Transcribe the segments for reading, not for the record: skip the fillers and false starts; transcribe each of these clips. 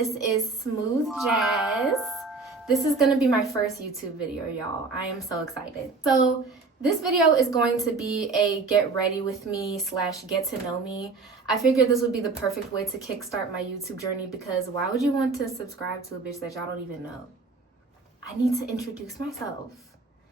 This is Smooth Jazz. This is gonna be my first YouTube video, y'all. I am so excited. So this video is going to be a get ready with me / get to know me. I figured this would be the perfect way to kickstart my YouTube journey, because why would you want to subscribe to a bitch that y'all don't even know? I need to introduce myself.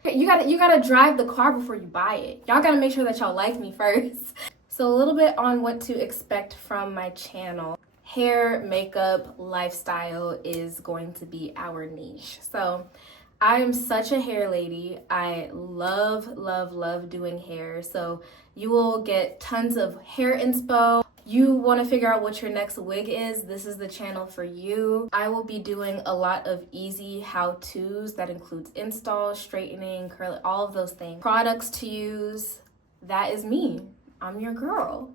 You gotta drive the car before you buy it. Y'all gotta make sure that y'all like me first. So a little bit on what to expect from my channel. Hair, makeup, lifestyle is going to be our niche. So I am such a hair lady. I love doing hair. So you will get tons of hair inspo. You want to figure out what your next wig is, this is the channel for you. I will be doing a lot of easy how-tos that includes install, straightening, curling, all of those things. Products to use, that is me. I'm your girl.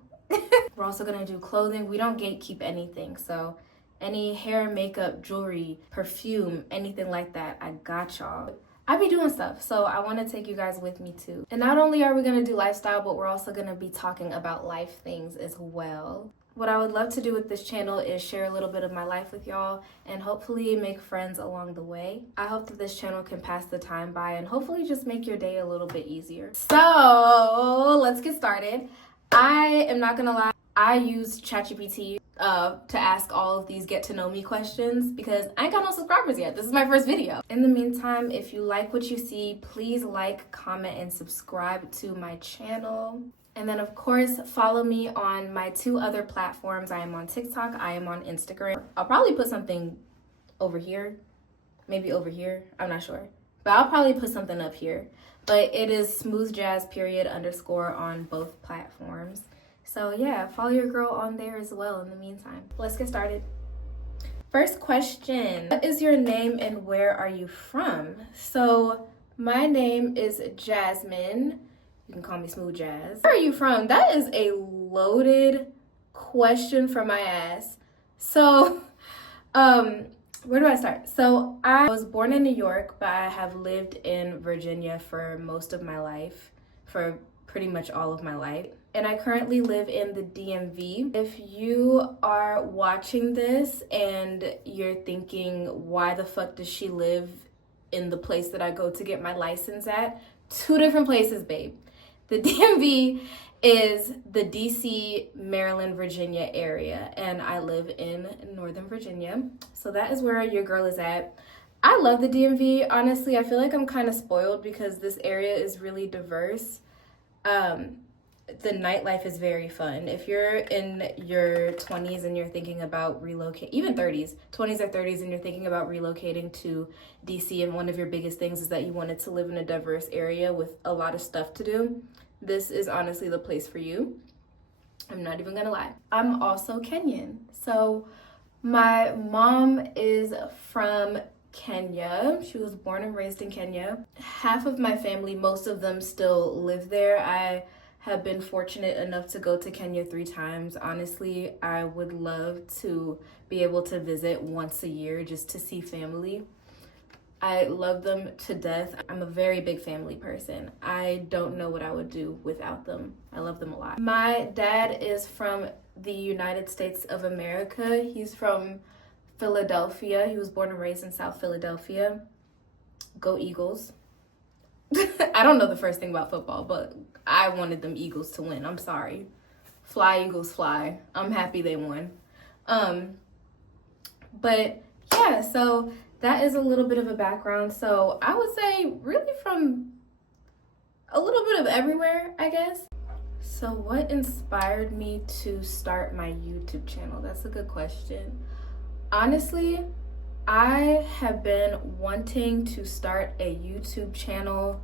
We're also gonna do clothing. We don't gatekeep anything, so any hair, makeup, jewelry, perfume, anything like that, I got y'all. I be doing stuff, so I want to take you guys with me too. And not only are we gonna do lifestyle, but we're also gonna be talking about life things as well. What I would love to do with this channel is share a little bit of my life with y'all and hopefully make friends along the way. I hope that this channel can pass the time by and hopefully just make your day a little bit easier. So let's get started. I am not gonna lie, I used ChatGPT to ask all of these get to know me questions because I ain't got no subscribers yet. This is my first video. In the meantime, if you like what you see, please like, comment, and subscribe to my channel. And then of course, follow me on my 2 other platforms. I am on TikTok, I am on Instagram. I'll probably put something over here, maybe over here, I'm not sure. But I'll probably put something up here. But it is SMOOTHJAZ _ on both platforms. So yeah, follow your girl on there as well in the meantime. Let's get started. First question, what is your name and where are you from? So my name is Jasmine. You can call me Smooth Jazz. Where are you from? That is a loaded question from my ass. So, where do I start? So I was born in New York, but I have lived in Virginia for most of my life, for pretty much all of my life. And I currently live in the DMV. If you are watching this and you're thinking, why the fuck does she live in the place that I go to get my license at? 2 different places, babe. The DMV is the DC, Maryland, Virginia area, and I live in Northern Virginia. So that is where your girl is at. I love the DMV. Honestly, I feel like I'm kind of spoiled because this area is really diverse. The nightlife is very fun. If you're in your 20s and you're thinking about relocate, even 30s, 20s or 30s, and you're thinking about relocating to DC, and one of your biggest things is that you wanted to live in a diverse area with a lot of stuff to do, this is honestly the place for you. I'm not even gonna lie. I'm also Kenyan. So my mom is from Kenya. She was born and raised in Kenya. Half of my family, most of them still live there. I have been fortunate enough to go to Kenya 3 times. Honestly, I would love to be able to visit once a year just to see family. I love them to death. I'm a very big family person. I don't know what I would do without them. I love them a lot. My dad is from the United States of America. He's from Philadelphia. He was born and raised in South Philadelphia. Go Eagles. I don't know the first thing about football, but I wanted them Eagles to win. I'm sorry. Fly, Eagles, fly. I'm happy they won. But yeah, so that is a little bit of a background. So I would say really from a little bit of everywhere, I guess. So what inspired me to start my YouTube channel? That's a good question. Honestly, I have been wanting to start a YouTube channel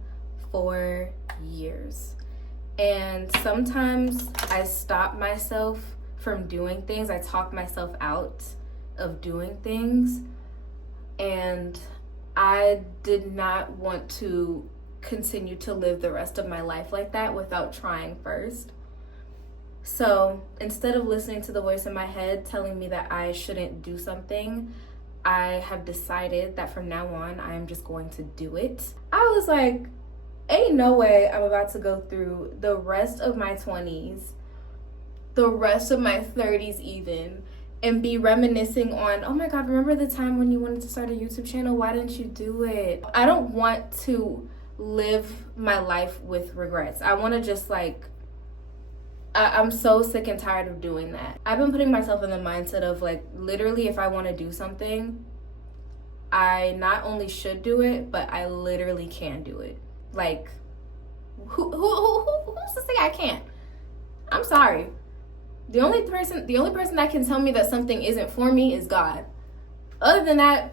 for years. And sometimes I stop myself from doing things. I talk myself out of doing things. And I did not want to continue to live the rest of my life like that without trying first. So instead of listening to the voice in my head telling me that I shouldn't do something, I have decided that from now on, I am just going to do it. I was like, ain't no way I'm about to go through the rest of my 20s, the rest of my 30s even, and be reminiscing on, oh my God, remember the time when you wanted to start a YouTube channel? Why didn't you do it? I don't want to live my life with regrets. I want to just like, I'm so sick and tired of doing that. I've been putting myself in the mindset of like, literally, if I want to do something, I not only should do it, but I literally can do it. Like, who's to say I can't? I'm sorry. The only person that can tell me that something isn't for me is God. Other than that,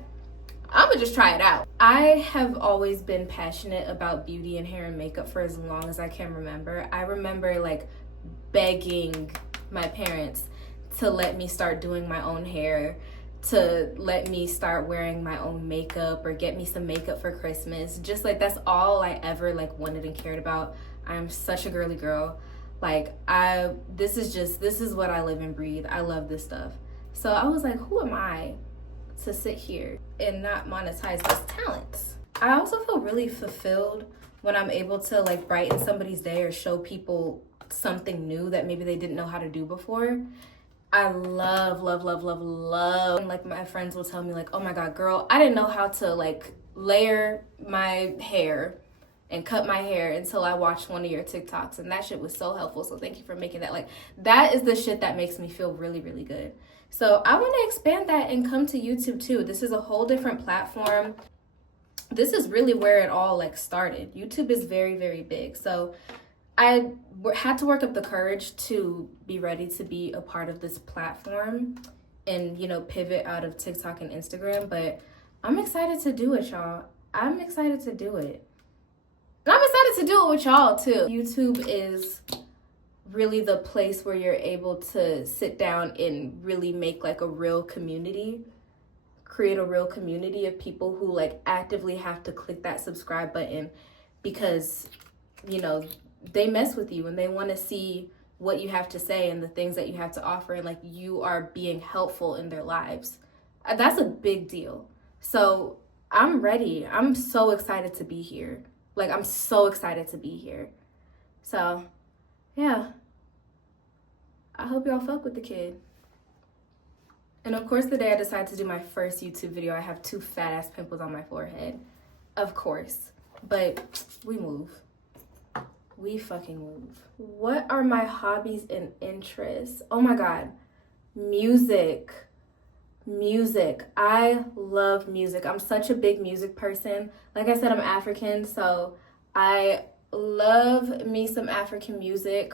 I'm gonna just try it out. I have always been passionate about beauty and hair and makeup for as long as I can remember. I remember like begging my parents to let me start doing my own hair, to let me start wearing my own makeup or get me some makeup for Christmas. Just like, that's all I ever like wanted and cared about. I'm such a girly girl. Like, this is what I live and breathe. I love this stuff. So I was like, who am I to sit here and not monetize this talent? I also feel really fulfilled when I'm able to like brighten somebody's day or show people something new that maybe they didn't know how to do before. I love, like my friends will tell me like, oh my God, girl, I didn't know how to like layer my hair and cut my hair until I watched one of your TikToks, and that shit was so helpful. So thank you for making that. Like, that is the shit that makes me feel really, really good. So I want to expand that and come to YouTube too. This is a whole different platform. This is really where it all like started. YouTube is very, very big. So I had to work up the courage to be ready to be a part of this platform and, you know, pivot out of TikTok and Instagram. But I'm excited to do it, y'all. I'm excited to do it. And I'm excited to do it with y'all too. YouTube is really the place where you're able to sit down and really make like a real community, create a real community of people who like actively have to click that subscribe button because, you know, they mess with you and they want to see what you have to say and the things that you have to offer, and like you are being helpful in their lives. That's a big deal. So I'm ready. I'm so excited to be here. Like, I'm so excited to be here. So, yeah. I hope y'all fuck with the kid. And of course, the day I decided to do my first YouTube video, I have 2 fat ass pimples on my forehead. Of course. But we move. We fucking move. What are my hobbies and interests? Oh my God. Music. I love music. I'm such a big music person. Like I said, I'm African, so I love me some African music,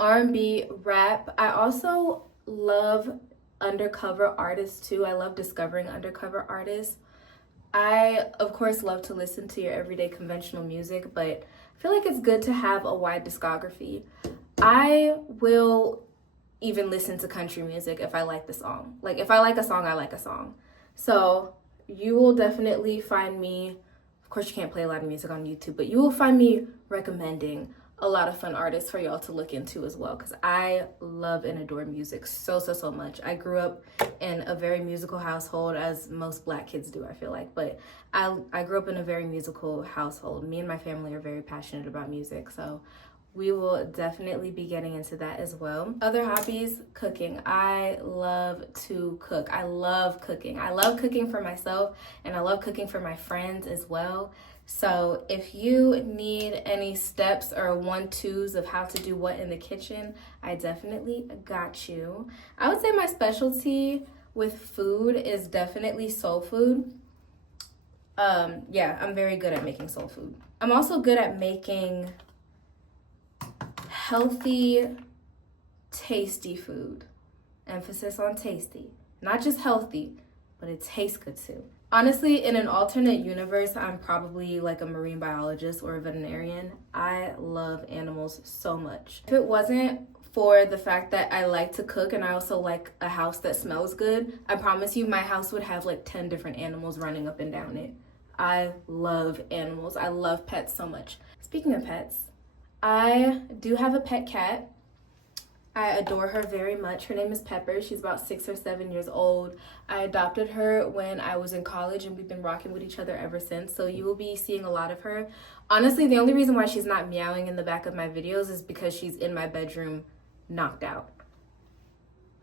R&B, rap. I also love undercover artists too. I love discovering undercover artists. I, of course, love to listen to your everyday conventional music, but I feel like it's good to have a wide discography. I will even listen to country music if I like the song. Like, if I like a song, I like a song. So you will definitely find me, of course you can't play a lot of music on YouTube, but you will find me recommending a lot of fun artists for y'all to look into as well, because I love and adore music so much. I grew up in a very musical household, as most Black kids do, I feel like, but I grew up in a very musical household. Me and my family are very passionate about music, so we will definitely be getting into that as well. Other hobbies, cooking. I love to cook. I love cooking. I love cooking for myself, and I love cooking for my friends as well. So if you need any steps or 1-2s of how to do what in the kitchen, I definitely got you. I would say my specialty with food is definitely soul food. Yeah, I'm very good at making soul food. I'm also good at making healthy, tasty food. Emphasis on tasty. Not just healthy, but it tastes good too. Honestly, in an alternate universe, I'm probably like a marine biologist or a veterinarian. I love animals so much. If it wasn't for the fact that I like to cook and I also like a house that smells good, I promise you my house would have like 10 different animals running up and down it. I love animals. I love pets so much. Speaking of pets, I do have a pet cat. I adore her very much. Her name is Pepper. She's about 6 or 7 years old. I adopted her when I was in college, and we've been rocking with each other ever since. So you will be seeing a lot of her. Honestly, the only reason why she's not meowing in the back of my videos is because she's in my bedroom knocked out.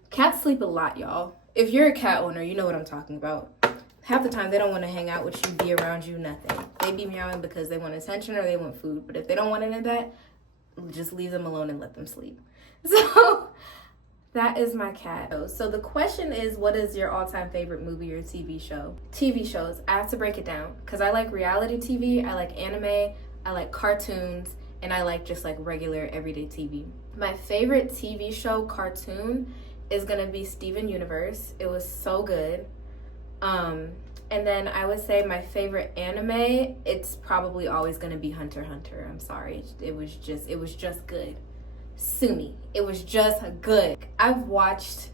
Cats sleep a lot, y'all. if you're a cat owner, you know what I'm talking about. Half the time, they don't want to hang out with you, be around you, nothing. They be meowing because they want attention or they want food. But if they don't want any of that, just leave them alone and let them sleep. So that is my cat. So the question is, what is your all-time favorite movie or TV show? TV shows, I have to break it down because I like reality TV, I like anime, I like cartoons, and I like just like regular everyday TV. My favorite TV show cartoon is gonna be Steven Universe. It was so good. And then I would say my favorite anime, it's probably always gonna be Hunter x Hunter. I'm sorry, it was just good. Sue me, it was just good. I've watched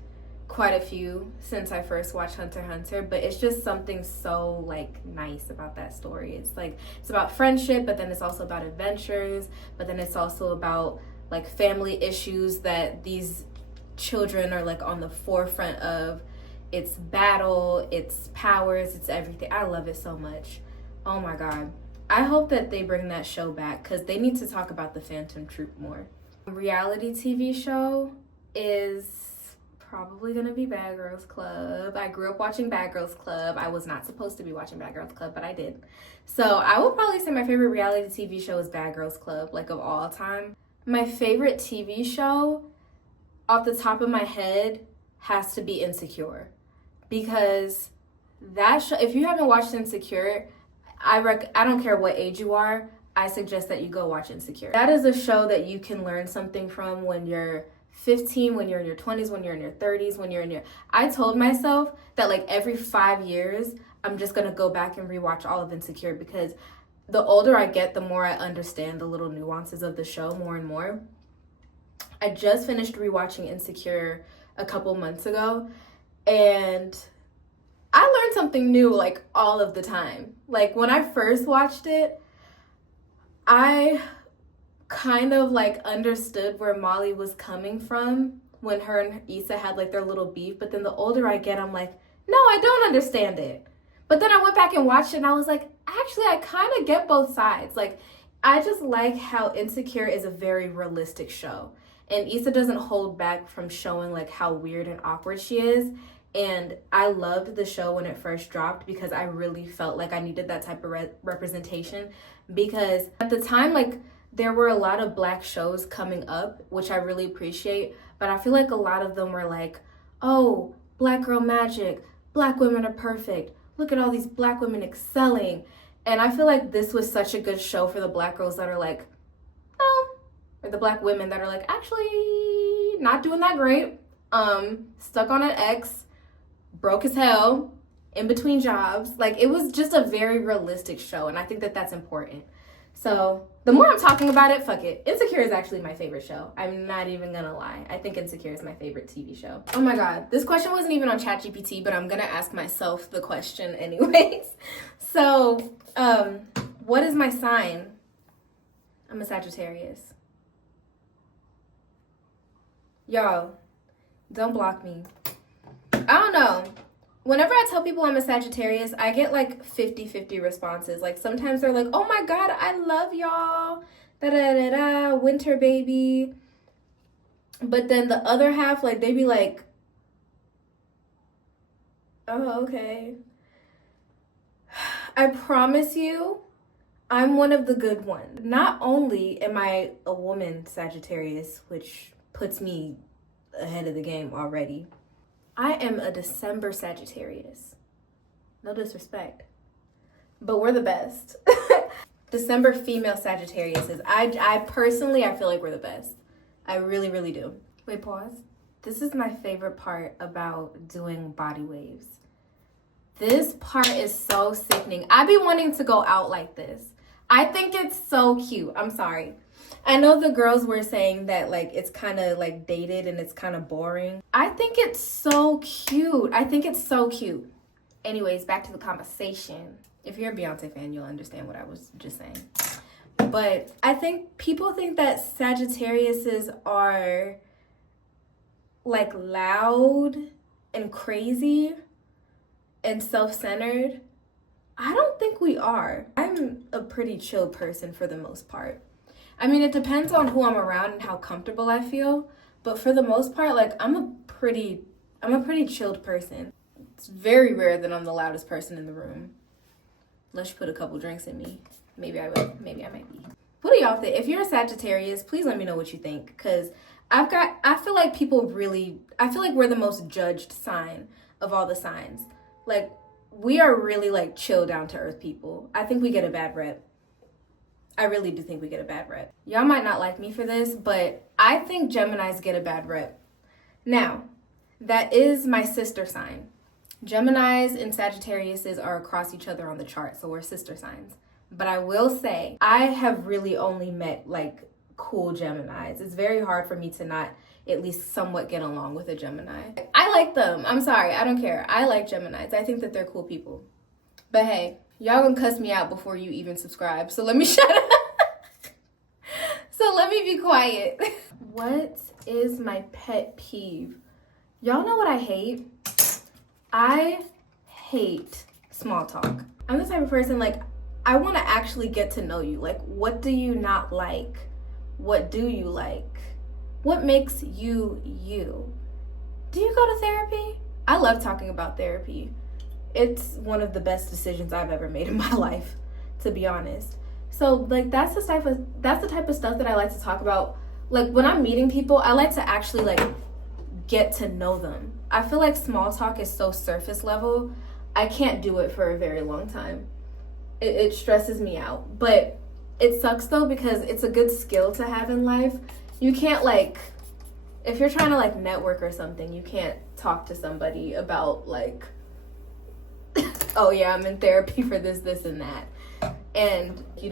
quite a few since I first watched Hunter x Hunter, but it's just something so like nice about that story. It's like, it's about friendship, but then it's also about adventures, but then it's also about like family issues that these children are like on the forefront of. It's battle, it's powers, it's everything. I love it so much. Oh my God. I hope that they bring that show back because they need to talk about the Phantom Troop more. Reality TV show is probably gonna be Bad Girls Club. I grew up watching Bad Girls Club. I was not supposed to be watching Bad Girls Club, but I did. So I would probably say my favorite reality TV show is Bad Girls Club, like of all time. My favorite TV show, off the top of my head, has to be Insecure. Because that show, if you haven't watched Insecure, I don't care what age you are, I suggest that you go watch Insecure. That is a show that you can learn something from when you're 15, when you're in your 20s, when you're in your 30s, when you're in your... I told myself that like every 5 years, I'm just gonna go back and rewatch all of Insecure because the older I get, the more I understand the little nuances of the show more and more. I just finished rewatching Insecure a couple months ago, and I learned something new like all of the time. Like when I first watched it, I kind of like understood where Molly was coming from when her and Issa had like their little beef, but then the older I get, I'm like, no, I don't understand it. But then I went back and watched it and I was like, actually, I kind of get both sides. Like, I just like how Insecure is a very realistic show. And Issa doesn't hold back from showing like how weird and awkward she is. And I loved the show when it first dropped because I really felt like I needed that type of representation. Because at the time, like, there were a lot of Black shows coming up, which I really appreciate. But I feel like a lot of them were like, oh, Black girl magic, Black women are perfect. Look at all these Black women excelling. And I feel like this was such a good show for the Black girls that are like, no. Or the Black women that are like, actually not doing that great. Stuck on an ex, broke as hell, in between jobs. Like, it was just a very realistic show, and I think that that's important. So the more I'm talking about it, fuck it. Insecure is actually my favorite show. I'm not even gonna lie. I think Insecure is my favorite TV show. Oh my God, this question wasn't even on ChatGPT, but I'm gonna ask myself the question anyways. So, what is my sign? I'm a Sagittarius. Y'all, don't block me. I don't know. Whenever I tell people I'm a Sagittarius, I get like 50-50 responses. Like sometimes they're like, oh my God, I love y'all. Da-da-da-da, winter baby. But then the other half, like they be like, oh, okay. I promise you, I'm one of the good ones. Not only am I a woman Sagittarius, which puts me ahead of the game already, I am a December Sagittarius. No disrespect, but we're the best. December female Sagittarius is, I personally, I feel like we're the best. I really, really do. Wait, pause. This is my favorite part about doing body waves. This part is so sickening. I be wanting to go out like this. I think it's so cute. I'm sorry. I know the girls were saying that like it's kind of like dated and it's kind of boring. I think it's so cute. I think it's so cute. Anyways, back to the conversation. If you're a Beyonce fan, you'll understand what I was just saying. But I think people think that Sagittariuses are like loud and crazy and self-centered. I don't think we are. I'm a pretty chill person for the most part. I mean, it depends on who I'm around and how comfortable I feel. But for the most part, like, I'm a pretty I'm a pretty chilled person. It's very rare that I'm the loudest person in the room. Unless you put a couple drinks in me. Maybe I would. Maybe I might be. What do y'all think? If you're a Sagittarius, please let me know what you think. Because I feel like I feel like we're the most judged sign of all the signs. Like, we are really, like, chill, down-to-earth people. I think we get a bad rep. I really do think we get a bad rep. Y'all might not like me for this, but I think Geminis get a bad rep. Now, that is my sister sign. Geminis and Sagittariuses are across each other on the chart, so we're sister signs. But I will say, I have really only met, like, cool Geminis. It's very hard for me to not at least somewhat get along with a Gemini. I like them. I'm sorry. I don't care. I like Geminis. I think that they're cool people. But hey, y'all gonna cuss me out before you even subscribe. So let me shut up. So let me be quiet. What is my pet peeve? Y'all know what I hate? I hate small talk. I'm the type of person, like, I want to actually get to know you. Like, what do you not like? What do you like? What makes you you? Do you go to therapy? I love talking about therapy. It's one of the best decisions I've ever made in my life, to be honest. So, like, that's the type of stuff that I like to talk about. Like, when I'm meeting people, I like to actually, like, get to know them. I feel like small talk is so surface level. I can't do it for a very long time. It stresses me out. But it sucks, though, because it's a good skill to have in life. You can't, like, if you're trying to, like, network or something, you can't talk to somebody about, like, oh yeah, I'm in therapy for this, and that. And you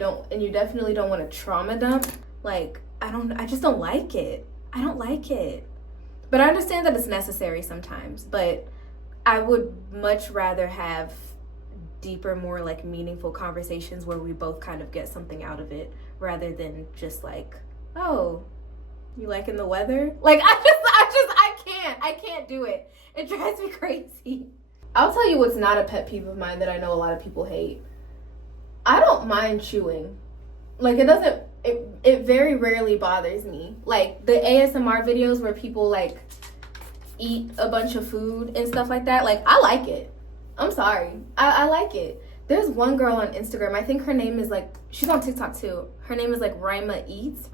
definitely don't want to trauma dump. Like, I just don't like it. I don't like it. But I understand that it's necessary sometimes, but I would much rather have deeper, more, like, meaningful conversations where we both kind of get something out of it, rather than just like, oh, you liking the weather? Like, I can't do it. It drives me crazy. I'll tell you what's not a pet peeve of mine that I know a lot of people hate. I don't mind chewing. Like, it very rarely bothers me. Like, the ASMR videos where people, like, eat a bunch of food and stuff like that, like, I like it. I'm sorry. I like it. There's one girl on Instagram, I think her name is, like, she's on TikTok too. Her name is, like, Raima Eats.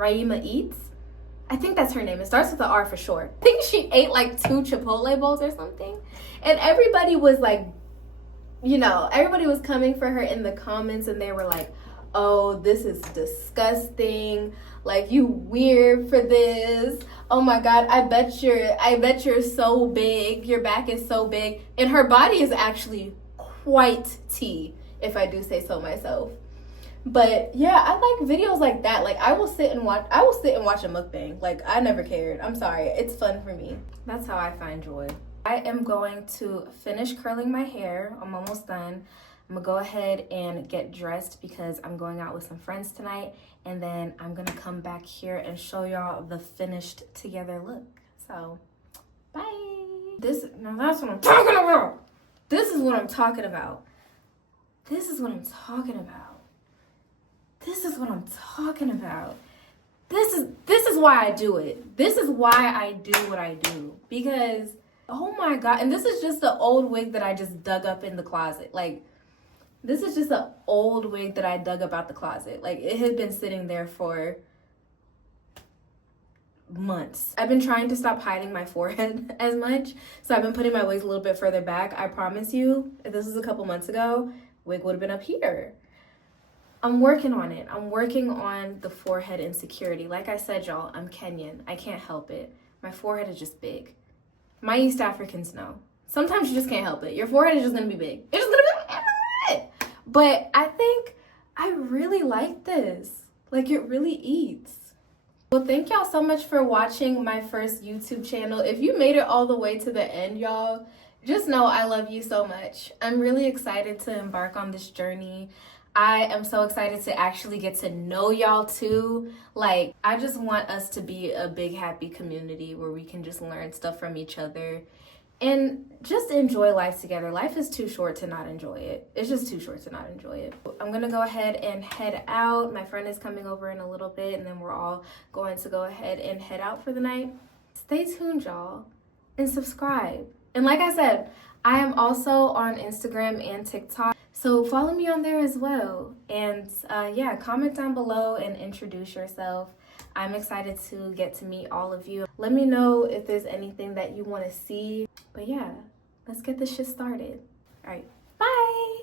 I think that's her name. It starts with an R for short. I think she ate, like, 2 Chipotle bowls or something. And everybody was, like, you know, everybody was coming for her in the comments, and they were like, oh, this is disgusting. Like, you weird for this. Oh my God, I bet you're so big. Your back is so big. And her body is actually quite tea, if I do say so myself. But yeah, I like videos like that. Like, I will sit and watch a mukbang. Like, I never cared. I'm sorry. It's fun for me. That's how I find joy. I am going to finish curling my hair. I'm almost done. I'm gonna go ahead and get dressed because I'm going out with some friends tonight, and then I'm gonna come back here and show y'all the finished together look. So, bye. Now that's what I'm talking about. This is what I'm talking about. This is what I'm talking about. This is what I'm talking about. This is why I do it. This is why I do what I do. Because, oh my God, and this is just the old wig that I just dug up in the closet. Like, this is just an old wig that I dug up out the closet. Like, it had been sitting there for months. I've been trying to stop hiding my forehead as much. So I've been putting my wigs a little bit further back. I promise you, if this was a couple months ago, wig would have been up here. I'm working on it. I'm working on the forehead insecurity. Like I said, y'all, I'm Kenyan. I can't help it. My forehead is just big. My East Africans know. Sometimes you just can't help it. Your forehead is just gonna be big. It's just gonna be big. But I think I really like this. Like, it really eats. Well, thank y'all so much for watching my first YouTube channel. If you made it all the way to the end, y'all, just know I love you so much. I'm really excited to embark on this journey. I am so excited to actually get to know y'all too. Like, I just want us to be a big happy community where we can just learn stuff from each other and just enjoy life together. Life is too short to not enjoy it. It's just too short to not enjoy it. I'm gonna go ahead and head out. My friend is coming over in a little bit, and then we're all going to go ahead and head out for the night. Stay tuned, y'all, and subscribe. And like I said, I am also on Instagram and TikTok, so follow me on there as well. And yeah, comment down below and introduce yourself. I'm excited to get to meet all of you. Let me know if there's anything that you want to see. But yeah, let's get this shit started. All right, bye.